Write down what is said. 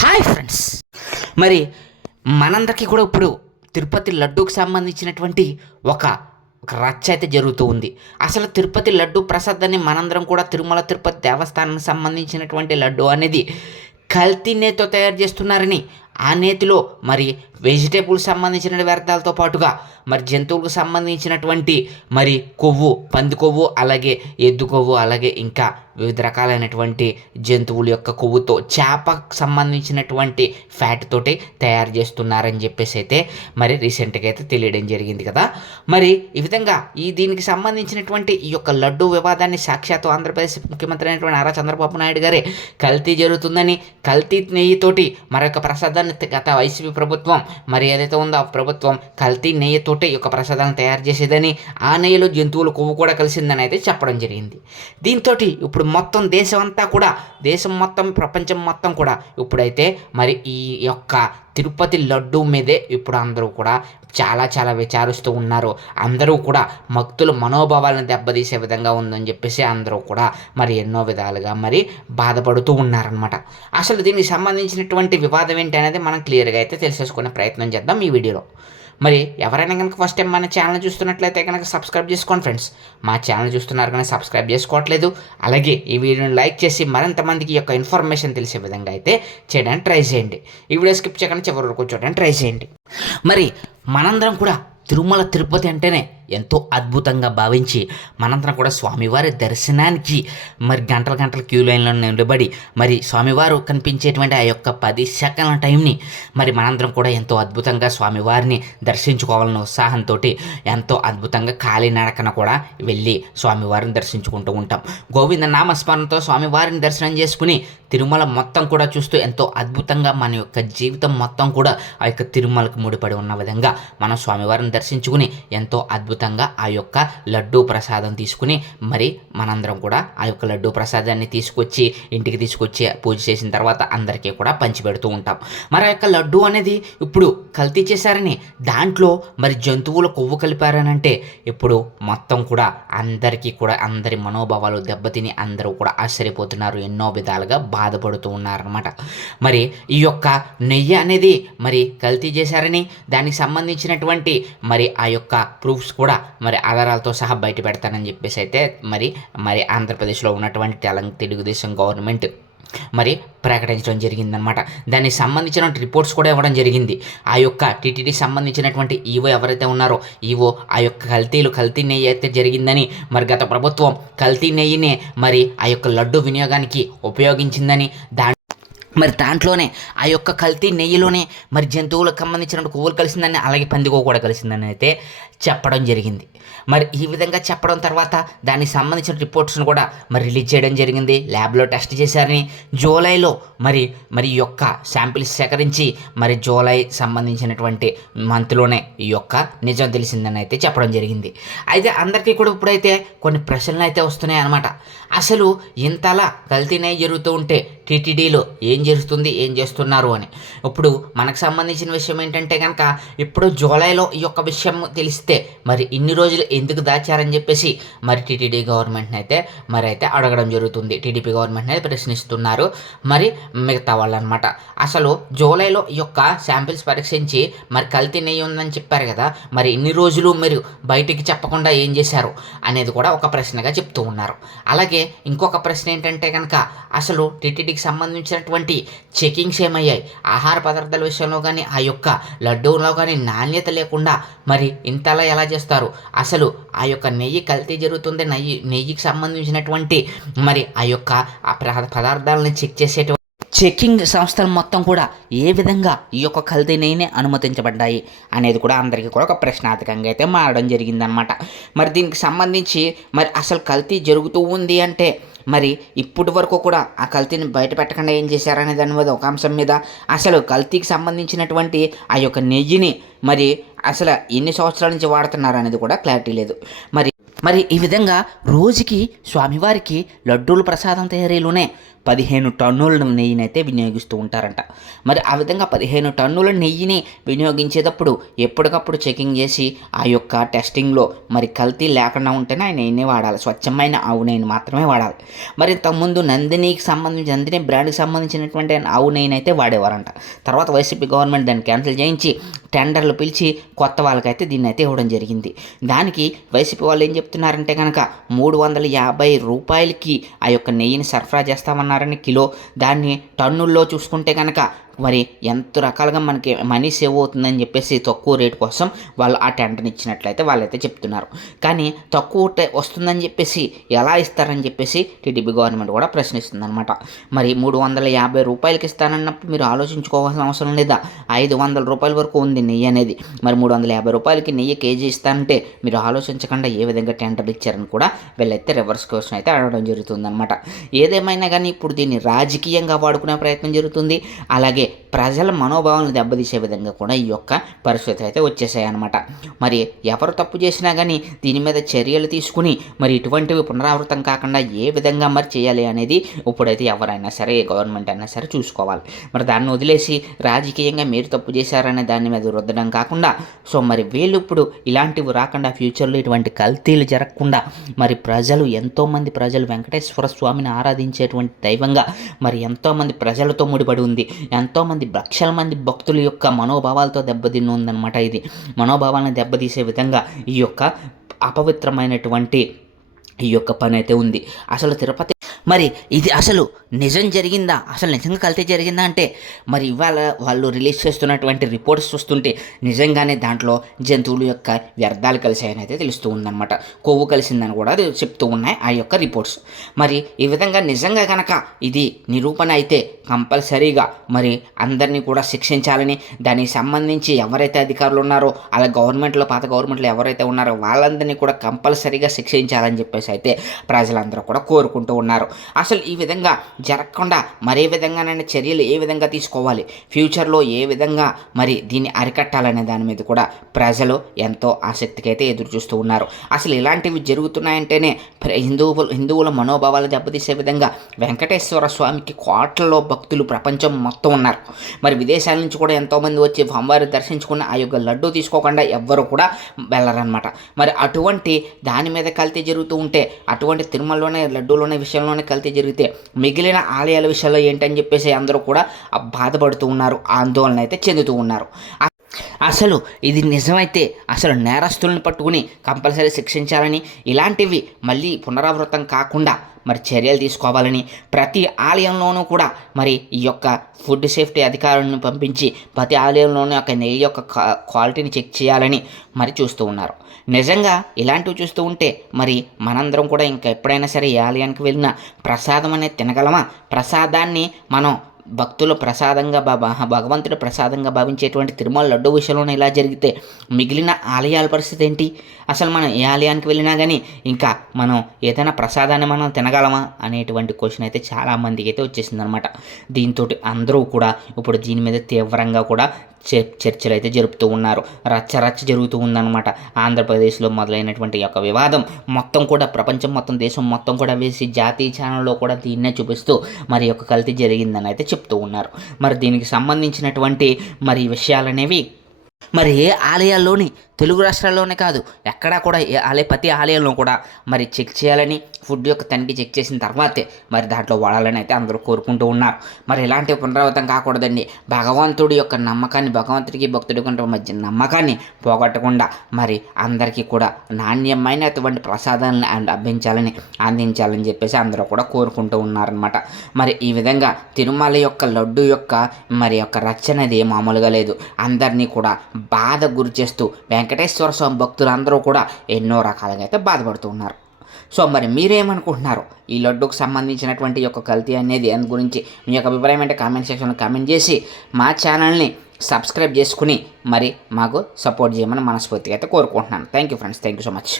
Hi friends. మరి మనందరికీ కూడా ఇప్పుడు తిరుపతి లడ్డూకి సంబంధించినటువంటి ఒక ఒక రచ్చ అయితే జరుగుతూ ఉంది. అసలు తిరుపతి లడ్డు ప్రసాదాన్ని మనందరం కూడా తిరుమల తిరుపతి దేవస్థానానికి సంబంధించినటువంటి లడ్డు అనేది కల్తీ నేతితో తయారు చేస్తున్నారని, ఆ నేతిలో మరి వెజిటేబుల్స్ సంబంధించిన వ్యర్థాలతో పాటుగా మరి జంతువులకు సంబంధించినటువంటి మరి కొవ్వు, పంది కొవ్వు, అలాగే ఎద్దు కొవ్వు, అలాగే ఇంకా వివిధ రకాలైనటువంటి జంతువుల యొక్క కొవ్వుతో చేపకు సంబంధించినటువంటి ఫ్యాట్ తోటి తయారు చేస్తున్నారని చెప్పేసి అయితే మరి రీసెంట్గా అయితే తెలియడం జరిగింది కదా. మరి ఈ విధంగా దీనికి సంబంధించినటువంటి ఈ యొక్క లడ్డు వివాదాన్ని సాక్షాత్తు ఆంధ్రప్రదేశ్ ముఖ్యమంత్రి అయినటువంటి నారా చంద్రబాబు నాయుడు గారే కల్తీ జరుగుతుందని, కల్తీ నెయ్యితోటి మరొక ప్రసాదాన్ని గత వైసీపీ ప్రభుత్వం మరి ఏదైతే ఉందో ఆ ప్రభుత్వం కల్తీ నెయ్యితోటి ఈ యొక్క ప్రసాదాన్ని తయారు చేసేదని, ఆ నెయ్యిలో జంతువుల కొవ్వు కూడా కలిసిందని అయితే చెప్పడం జరిగింది. దీంతో ఇప్పుడు మొత్తం దేశం మొత్తం ప్రపంచం మొత్తం కూడా ఇప్పుడైతే మరి ఈ యొక్క తిరుపతి లడ్డు మీదే ఇప్పుడు అందరూ కూడా చాలా చాలా విచారిస్తూ ఉన్నారు. అందరూ కూడా భక్తుల మనోభావాలను దెబ్బతీసే విధంగా ఉందని చెప్పేసి అందరూ కూడా మరి ఎన్నో విధాలుగా మరి బాధపడుతూ ఉన్నారనమాట. అసలు దీనికి సంబంధించినటువంటి వివాదం ఏంటి అనేది మనం క్లియర్గా అయితే తెలిసేసుకునే ప్రయత్నం చేద్దాం ఈ వీడియోలో. మరి ఎవరైనా కనుక ఫస్ట్ టైం మన ఛానల్ చూస్తున్నట్లయితే కనుక సబ్స్క్రైబ్ చేసుకోండి ఫ్రెండ్స్. మా ఛానల్ చూస్తున్నారు కానీ సబ్స్క్రైబ్ చేసుకోవట్లేదు. అలాగే ఈ వీడియోని లైక్ చేసి మరింత మందికి యొక్క ఇన్ఫర్మేషన్ తెలిసే విధంగా అయితే చేయడానికి ట్రై చేయండి. ఈ వీడియో స్కిప్ చేయకుండా చివరి వరకు చూడడానికి ట్రై చేయండి. మరి మనందరం కూడా తిరుమల తిరుపతి అంటేనే ఎంతో అద్భుతంగా భావించి మనందరం కూడా స్వామివారి దర్శనానికి మరి గంటల క్యూ లైన్లో నిలబడి మరి స్వామివారు కనిపించేటువంటి ఆ యొక్క 10 సెకండ్ల టైంని మరి మనందరం కూడా ఎంతో అద్భుతంగా స్వామివారిని దర్శించుకోవాలన్న ఉత్సాహంతో ఎంతో అద్భుతంగా కాలినడకన కూడా వెళ్ళి స్వామివారిని దర్శించుకుంటూ ఉంటాం. గోవింద నామస్మరణతో స్వామివారిని దర్శనం చేసుకుని తిరుమల మొత్తం కూడా చూస్తూ ఎంతో అద్భుతంగా మన యొక్క జీవితం మొత్తం కూడా ఆ యొక్క తిరుమలకు ముడిపడి ఉన్న విధంగా మనం స్వామివారిని దర్శించుకుని ఎంతో అద్భుతంగా ఆ యొక్క లడ్డూ ప్రసాదం తీసుకుని మరి మనందరం కూడా ఆ యొక్క లడ్డూ ప్రసాదాన్ని ఇంటికి తీసుకొచ్చి పూజ చేసిన తర్వాత అందరికీ కూడా పంచిపెడుతూ ఉంటాం. మరి ఆ యొక్క లడ్డూ అనేది ఇప్పుడు కల్తీ చేశారని, దాంట్లో మరి జంతువుల కొవ్వు కలిపారనంటే ఇప్పుడు మొత్తం కూడా అందరికీ కూడా అందరి మనోభావాలు దెబ్బతిని అందరూ కూడా ఆశ్చర్యపోతున్నారు, ఎన్నో విధాలుగా బాధపడుతూ ఉన్నారనమాట. మరి ఈ యొక్క నెయ్యి అనేది మరి కల్తీ చేశారని, దానికి సంబంధించినటువంటి మరి ఆ యొక్క ప్రూఫ్స్ కూడా మరి ఆధారాలతో సహా బయట పెడతానని చెప్పేసి అయితే మరి ఆంధ్రప్రదేశ్లో ఉన్నటువంటి తెలుగుదేశం గవర్నమెంట్ మరి ప్రకటించడం జరిగిందనమాట. దానికి సంబంధించిన రిపోర్ట్స్ కూడా ఇవ్వడం జరిగింది. ఆ యొక్క టీటీడీకి సంబంధించినటువంటి ఈవో ఎవరైతే ఉన్నారో ఈవో ఆ యొక్క కల్తీ నెయ్యి అయితే జరిగిందని, మరి గత ప్రభుత్వం కల్తీ నెయ్యినే మరి ఆ యొక్క లడ్డు వినియోగానికి ఉపయోగించిందని, మరి దాంట్లోనే ఆ యొక్క కల్తీ నెయ్యిలోనే మరి జంతువులకు సంబంధించిన కొవ్వులు కలిసిందని, అలాగే పందికొవ్వు కూడా కలిసిందని అయితే చెప్పడం జరిగింది. మరి ఈ విధంగా చెప్పడం తర్వాత దానికి సంబంధించిన రిపోర్ట్స్ను కూడా మరి రిలీజ్ చేయడం జరిగింది. ల్యాబ్లో టెస్ట్ చేశారని, జూలైలో మరి ఈ యొక్క శాంపిల్స్ సేకరించి మరి జూలై సంబంధించినటువంటి మంత్లోనే ఈ యొక్క నిజం తెలిసిందని అయితే చెప్పడం జరిగింది. అయితే అందరికీ కూడా ఇప్పుడైతే కొన్ని ప్రశ్నలు అయితే వస్తున్నాయి అన్నమాట. అసలు ఇంతలా కల్తీనే జరుగుతూ ఉంటే టీటీడీలో ఏం జరుగుతుంది, ఏం చేస్తున్నారు అని. ఇప్పుడు మనకు సంబంధించిన విషయం ఏంటంటే కనుక ఇప్పుడు జూలైలో ఈ యొక్క విషయం తెలిస్తే మరి ఇన్ని రోజులు ఎందుకు దాచారని చెప్పేసి మరి టీటీడీ గవర్నమెంట్ని అయితే అడగడం జరుగుతుంది. టీడీపీ గవర్నమెంట్ని అయితే ప్రశ్నిస్తున్నారు మరి మిగతా వాళ్ళు అనమాట. అసలు జూలైలో ఈ యొక్క శాంపిల్స్ పరీక్షించి మరి కల్తీ నెయ్యి ఉందని చెప్పారు కదా, మరి ఇన్ని రోజులు మీరు బయటికి చెప్పకుండా ఏం చేశారు అనేది కూడా ఒక ప్రశ్నగా చెప్తూ ఉన్నారు. అలాగే ఇంకొక ప్రశ్న ఏంటంటే కనుక అసలు టీటీడీకి సంబంధించినటువంటి చెకింగ్స్ ఏమయ్యాయి, ఆహార పదార్థాల విషయంలో కానీ ఆ యొక్క లడ్డూలో కానీ నాణ్యత లేకుండా మరి ఇంతలా ఎలా చేస్తారు, అసలు ఆ యొక్క నెయ్యి కల్తీ జరుగుతుంది, నెయ్యికి సంబంధించినటువంటి మరి ఆ యొక్క పదార్థాలను చెక్ చేసేటువంటి చెకింగ్ సంస్థలు మొత్తం కూడా ఏ విధంగా ఈ యొక్క కల్తీ నెయ్యిని అనుమతించబడ్డాయి అనేది కూడా అందరికీ కూడా ఒక ప్రశ్నార్థకంగా అయితే మారడం జరిగిందనమాట. మరి దీనికి సంబంధించి మరి అసలు కల్తీ జరుగుతూ ఉంది అంటే మరి ఇప్పటి వరకు కూడా ఆ కల్తీని బయట పెట్టకుండా ఏం చేశారనే దాని మీద ఒక అంశం మీద, అసలు కల్తీకి సంబంధించినటువంటి ఆ యొక్క నెయ్యిని మరి అసలు ఎన్ని సంవత్సరాల నుంచి వాడుతున్నారు అనేది కూడా క్లారిటీ లేదు. మరి ఈ విధంగా రోజుకి స్వామివారికి లడ్డూల ప్రసాదం తయారీలోనే 15 టన్నుల నెయ్యిని అయితే వినియోగిస్తూ ఉంటారంట. మరి ఆ విధంగా 15 టన్నుల నెయ్యిని వినియోగించేటప్పుడు ఎప్పటికప్పుడు చెకింగ్ చేసి ఆ యొక్క టెస్టింగ్లో మరి కల్తీ లేకుండా ఉంటేనే ఆ నెయ్యిని వాడాలి, స్వచ్ఛమైన ఆవు నెయ్యిని మాత్రమే వాడాలి. మరి ఇంతకుముందు నందిని బ్రాండ్కి సంబంధించినటువంటి ఆవు నెయ్యిని అయితే వాడేవారంట. తర్వాత వైసీపీ గవర్నమెంట్ దాన్ని క్యాన్సిల్ చేయించి టెండర్లు పిలిచి కొత్త వాళ్ళకైతే దీన్ని అయితే ఇవ్వడం జరిగింది. దానికి వైసీపీ వాళ్ళు ఏం చెప్తున్నారంటే కనుక 350 రూపాయలకి ఆ యొక్క నెయ్యిని సరఫరా చేస్తామన్నారని కిలో. దాన్ని టన్నుల్లో చూసుకుంటే కనుక మరి ఎంత రకాలుగా మనకి మనీ సేవ్ అవుతుందని చెప్పేసి తక్కువ రేటు కోసం వాళ్ళు ఆ టెండర్ని ఇచ్చినట్లయితే వాళ్ళైతే చెప్తున్నారు. కానీ తక్కువ వస్తుందని చెప్పేసి ఎలా ఇస్తారని చెప్పేసి టీడీపీ గవర్నమెంట్ కూడా ప్రశ్నిస్తుంది అనమాట. మరి 350 రూపాయలకి ఇస్తానన్నప్పుడు మీరు ఆలోచించుకోవాల్సిన అవసరం లేదా? 500 రూపాయల వరకు ఉంది నెయ్యి అనేది. మరి 350 రూపాయలకి నెయ్యి కేజీ ఇస్తానంటే మీరు ఆలోచించకుండా ఏ విధంగా టెండర్లు ఇచ్చారని కూడా వీళ్ళైతే రివర్స్ క్వశ్చన్ అయితే అడగడం జరుగుతుందన్నమాట. ఏదేమైనా కానీ ఇప్పుడు దీన్ని రాజకీయంగా వాడుకునే ప్రయత్నం జరుగుతుంది. అలాగే ప్రజల మనోభావాలను దెబ్బతీసే విధంగా కూడా ఈ యొక్క పరిస్థితులు అయితే వచ్చేసాయి అన్నమాట. మరి ఎవరు తప్పు చేసినా కానీ దీని మీద చర్యలు తీసుకుని మరి ఇటువంటివి పునరావృతం కాకుండా ఏ విధంగా మరి చేయాలి అనేది ఇప్పుడైతే ఎవరైనా సరే, గవర్నమెంట్ అయినా సరే చూసుకోవాలి. మరి దాన్ని వదిలేసి రాజకీయంగా మీరు తప్పు చేశారనే దాని మీద రుద్దడం కాకుండా మరి వీళ్ళు ఇప్పుడు ఇలాంటివి రాకుండా ఫ్యూచర్లో ఇటువంటి కల్తీలు జరగకుండా మరి ఎంతోమంది ప్రజలు వెంకటేశ్వర స్వామిని ఆరాధించేటువంటి దైవంగా మరి ఎంతోమంది ప్రజలతో ముడిపడి ఉంది. ఎంతోమంది లక్షల మంది భక్తుల యొక్క మనోభావాలతో దెబ్బతిని ఉందన్నమాట. ఇది మనోభావాలను దెబ్బతీసే విధంగా ఈ యొక్క అపవిత్రమైనటువంటి ఈ యొక్క పని అయితే ఉంది. అసలు తిరుపతి మరి ఇది అసలు నిజం జరిగిందా, అసలు నిజంగా కల్తీ జరిగిందా అంటే మరి ఇవాళ వాళ్ళు రిలీజ్ చేస్తున్నటువంటి రిపోర్ట్స్ చూస్తుంటే నిజంగానే దాంట్లో జంతువుల యొక్క వ్యర్థాలు కలిసాయని అయితే తెలుస్తూ ఉందన్నమాట. కొవ్వు కలిసిందని కూడా చెప్తూ ఉన్నాయి ఆ యొక్క రిపోర్ట్స్. మరి ఈ విధంగా నిజంగా కనుక ఇది నిరూపణ అయితే కంపల్సరీగా మరి అందరినీ కూడా శిక్షించాలని, దానికి సంబంధించి ఎవరైతే అధికారులు ఉన్నారో అలా పాత గవర్నమెంట్లో ఎవరైతే ఉన్నారో వాళ్ళందరినీ కూడా కంపల్సరీగా శిక్షించాలని చెప్పేసి అయితే ప్రజలందరూ కూడా కోరుకుంటూ ఉన్నారు. అసలు ఈ విధంగా జరగకుండా మరే విధంగానైనా చర్యలు ఏ విధంగా తీసుకోవాలి, ఫ్యూచర్లో ఏ విధంగా మరి దీన్ని అరికట్టాలనే దాని మీద కూడా ప్రజలు ఎంతో ఆసక్తికి అయితే ఎదురు చూస్తూ ఉన్నారు. అసలు ఇలాంటివి జరుగుతున్నాయంటేనే హిందువుల మనోభావాలు దెబ్బతీసే విధంగా వెంకటేశ్వర స్వామికి కోట్లలో భక్తులు ప్రపంచం మొత్తం ఉన్నారు. మరి విదేశాల నుంచి కూడా ఎంతోమంది వచ్చి అమ్మవారిని దర్శించుకున్న ఆ యొక్క లడ్డు తీసుకోకుండా ఎవ్వరు కూడా వెళ్ళరనమాట. మరి అటువంటి దాని మీద కల్తీ జరుగుతూ ఉంటే, అటువంటి తిరుమలలోనే లడ్డూలోనే విషయంలోనే కల్తీ జరిగితే మిగిలిన ఆలయాల విషయంలో ఏంటని చెప్పేసి అందరూ కూడా బాధపడుతూ ఉన్నారు, ఆందోళన అయితే చెందుతూ ఉన్నారు. అసలు ఇది నిజమైతే అసలు నేరస్తులను పట్టుకుని కంపల్సరీ శిక్షించాలని, ఇలాంటివి మళ్ళీ పునరావృతం కాకుండా మరి చర్యలు తీసుకోవాలని, ప్రతి ఆలయంలోనూ కూడా మరి ఈ యొక్క ఫుడ్ సేఫ్టీ అధికారులను పంపించి ప్రతి ఆలయంలోనూ ఒక నెయ్యి యొక్క క్వాలిటీని చెక్ చేయాలని మరి చూస్తూ ఉన్నారు. నిజంగా ఇలాంటివి చూస్తూ ఉంటే మరి మనందరం కూడా ఇంకా ఎప్పుడైనా సరే ఏ ఆలయానికి వెళ్ళినా ప్రసాదం అనేది తినగలమా? ప్రసాదాన్ని మనం భక్తులు ప్రసాదంగా భగవంతుడు ప్రసాదంగా భావించేటువంటి తిరుమల లడ్డు విషయంలోనే ఇలా జరిగితే మిగిలిన ఆలయాల పరిస్థితి ఏంటి? అసలు మనం ఏ ఆలయానికి వెళ్ళినా కానీ ఇంకా మనం ఏదైనా ప్రసాదాన్ని మనం తినగలమా అనేటువంటి క్వశ్చన్ అయితే చాలామందికి అయితే వచ్చేసిందనమాట. దీంతో అందరూ కూడా ఇప్పుడు దీని మీద తీవ్రంగా కూడా చర్చలు అయితే జరుపుతూ ఉన్నారు. రచ్చ జరుగుతూ ఉందన్నమాట. ఆంధ్రప్రదేశ్లో మొదలైనటువంటి యొక్క వివాదం మొత్తం కూడా ప్రపంచం మొత్తం, దేశం మొత్తం కూడా వేసి జాతీయ ఛానల్లో కూడా దీన్నే చూపిస్తూ మరి యొక్క కల్తీ జరిగిందని అయితే చెప్తూ ఉన్నారు. మరి దీనికి సంబంధించినటువంటి మరి విషయాలనేవి మరి ఏ ఆలయాల్లోని తెలుగు రాష్ట్రాల్లోనే కాదు ఎక్కడా కూడా ప్రతి ఆలయంలో కూడా మరి చెక్ చేయాలని, ఫుడ్ యొక్క తనిఖీ చెక్ చేసిన తర్వాతే మరి దాంట్లో వాడాలని అయితే అందరూ కోరుకుంటూ ఉన్నారు. మరి ఇలాంటి పునరావృతం కాకూడదండి. భగవంతుడి యొక్క నమ్మకాన్ని, భగవంతుడికి భక్తుడికి మధ్య నమ్మకాన్ని పోగొట్టకుండా మరి అందరికీ కూడా నాణ్యమైనటువంటి ప్రసాదాలను అందించాలని చెప్పేసి అందరూ కూడా కోరుకుంటూ ఉన్నారనమాట. మరి ఈ విధంగా తిరుమల యొక్క లడ్డు యొక్క మరి యొక్క రచనది మామూలుగా లేదు. అందరినీ కూడా బాధ గురి చేస్తూ వెంకటేశ్వర స్వామి భక్తులందరూ కూడా ఎన్నో రకాలుగా అయితే బాధపడుతూ ఉన్నారు. మరి మీరేమనుకుంటున్నారు ఈ లడ్డూకు సంబంధించినటువంటి యొక్క కల్తీ అనేది దాని గురించి మీ యొక్క అభిప్రాయం అంటే కామెంట్ సెక్షన్లో కామెంట్ చేసి మా ఛానల్ని సబ్స్క్రైబ్ చేసుకుని మరి మాకు సపోర్ట్ చేయమని మనస్ఫూర్తిగా అయితే కోరుకుంటున్నాను. Thank you friends, thank you so much.